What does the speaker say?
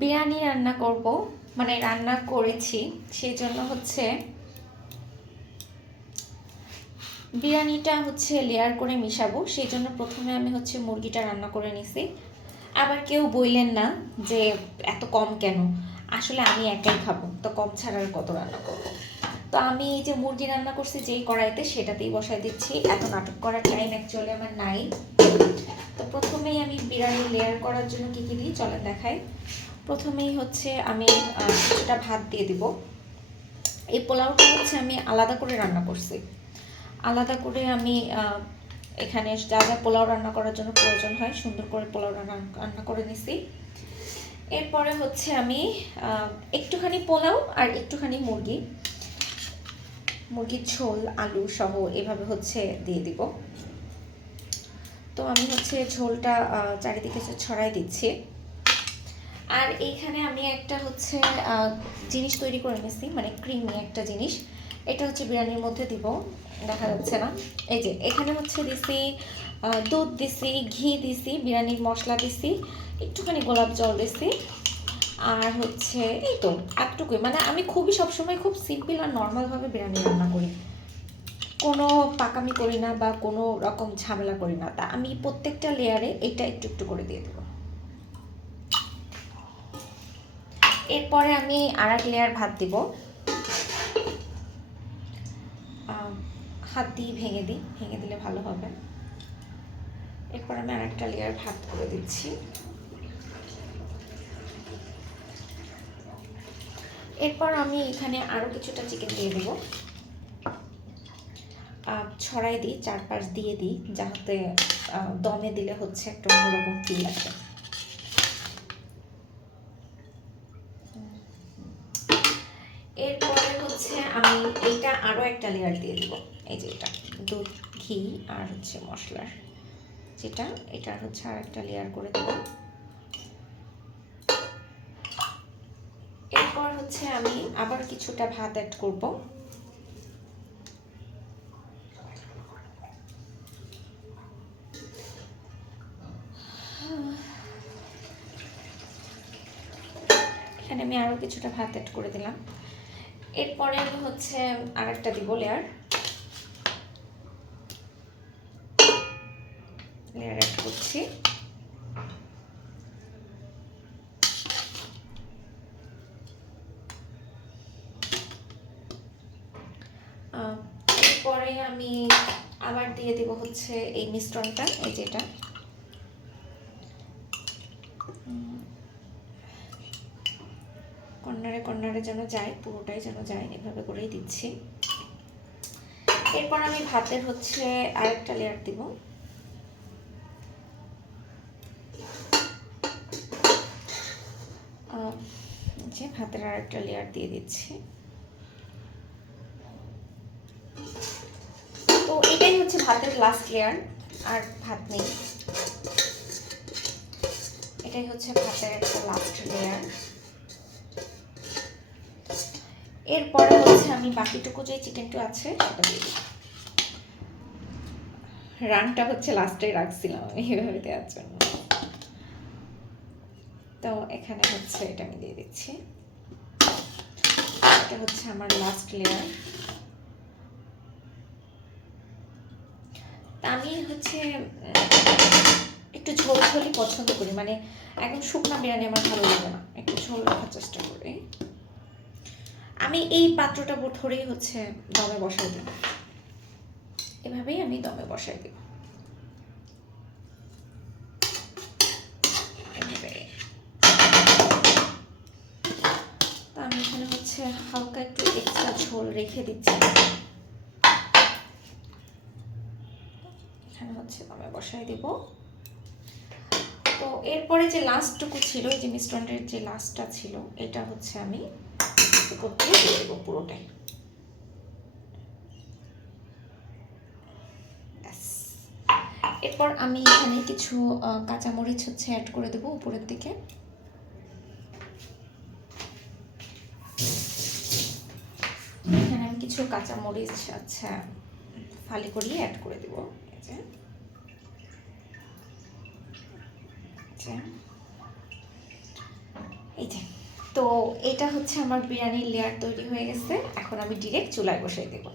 বিরিয়ানি রান্না করব, মানে রান্না করেছি, সেই জন্য হচ্ছে বিরিয়ানিটা হচ্ছে লেয়ার করে মিশাবো। সেই জন্য প্রথমে আমি হচ্ছে মুরগিটা রান্না করে নিছি। আবার কেউ বললেন না যে এত কম কেন, আসলে আমি একাই খাবো, তো কম ছাড়া আর কত রান্না করব। তো আমি এই যে মুরগি রান্না করছি যেই কড়াইতে, সেটাতেই বসাই দিচ্ছি। এত নাটক করার টাইম অ্যাকচুয়ালি আমার নাই। তো প্রথমেই আমি বিরিয়ানি লেয়ার করার জন্য কী কী দিই চলেন দেখাই। প্রথমেই হচ্ছে আমি কিছুটা ভাত দিয়ে দিব। এই পোলাওটা হচ্ছে আমি আলাদা করে রান্না করছি। আলাদা করে আমি এখানে যা যা পোলাও রান্না করার জন্য প্রয়োজন হয় সুন্দর করে পোলাও রান্না করে নিছি। এরপরে হচ্ছে আমি একটুখানি পোলাও আর একটুখানি মুরগির ঝোল আলু সহ এভাবে হচ্ছে দিয়ে দিব। তো আমি হচ্ছে ঝোলটা চারিদিকে ছড়াই দিচ্ছি। আর এইখানে আমি একটা হচ্ছে জিনিস তৈরি করে নিছি, মানে ক্রিমি একটা জিনিস। এটা হচ্ছে বিরিয়ানির মধ্যে দিব, দেখা যাচ্ছে না। এই যে এখানে হচ্ছে দিছি দুধ দিছি, ঘি দিছি, বিরিয়ানির মশলা দিছি, একটুখানি গোলাপ জল দিছি, আর হচ্ছে এই তো এতটুকুই। মানে আমি খুবই সবসময় খুব সিম্পল আর নর্মালভাবে বিরিয়ানি রান্না করি, কোনো পাকামি করি না বা কোনো রকম ঝামেলা করি না। তা আমি প্রত্যেকটা লেয়ারে এটা একটু একটু করে দিয়ে দেবো। এরপরে আমি আর এক লেয়ার ভাত দিব। হাত দিয়ে ভেঙে দিলে ভালো হবে। এরপর আমি আর একটা লেয়ার ভাত করে দিচ্ছি। এরপর আমি এখানে আরও কিছুটা চিকেন দিয়ে দেবো, ছড়াই দিই, চারপাশ দিয়ে দিই, যাতে দমে দিলে হচ্ছে একটা অন্যরকম ফিল আসে। এরপরে হচ্ছে আমি এইটা আরও একটা লেয়ার দিয়ে দিব। এই যে এটা দুধ ঘি আর হচ্ছে মশলার যেটা, এটার হচ্ছে আর একটা লেয়ার করে দেব। এরপর হচ্ছে আমি আবার কিছুটা ভাত অ্যাড করব। এখানে আমি আরও কিছুটা ভাত অ্যাড করে দিলাম। এরপরে আমি হচ্ছে আর একটা দিব লেয়ার অ্যাড করছি। এরপরে আমি আবার দিয়ে দিব হচ্ছে এই মিশ্রণটা, এই যেটা কর্নারে কর্নারে যেন যায়, পুরোটাই যেন যায়, এভাবে করেই দিচ্ছি। এরপর আমি ভাতের হচ্ছে আরেকটা লেয়ার দিব। যে ভাতের আরেকটা লেয়ার দিয়ে দিচ্ছি। তো এটাই হচ্ছে ভাতের লাস্ট লেয়ার, আর ভাত নেই। এটাই হচ্ছে ভাতের একটা লাস্ট লেয়ার। এরপরে হচ্ছে আমি বাকিটুকু যে চিকেনটা আছে সেটা দিয়ে দিই। রানটা হচ্ছে লাস্টে রাখছিলাম আমি এভাবে দেওয়ার জন্য। তো এখানে হচ্ছে এটা আমি দিয়ে দিচ্ছি। এটা হচ্ছে আমার লাস্ট লেয়ার। তা আমি হচ্ছে একটু ঝোল ঝোলই পছন্দ করি, মানে একদম শুকনো বিরিয়ানি আমার ভালো লাগে না, একটু ঝোল রাখার চেষ্টা করি। আমি এই পাত্রটা ধরেই হচ্ছে দমে বসাই দেব, এভাবেই আমি দমে বসাই দেব। আমি এখানে হচ্ছে হালকা একটু এক্সট্রা ঝোল রেখে দিচ্ছি, এখানে হচ্ছে দমে বসাই দেব। তো এরপরে যে লাস্টটুকু ছিল, এই যে মিশ্রণের যে লাস্টটা ছিল, এটা হচ্ছে আমি উপর দিয়ে দিয়ে দেবো পুরোটাই। এরপর আমি এখানে কিছু কাঁচামরিচ হচ্ছে অ্যাড করে দেবো উপরের দিকে। এখানে আমি কিছু কাঁচামরিচ আচ্ছা ফালি করিয়ে অ্যাড করে দেবো। এই যে, তো এটা হচ্ছে আমার বিরিয়ানির লেয়ার তৈরি হয়ে গেছে। এখন আমি ডিরেক্ট চুলায় বসাই দেবো।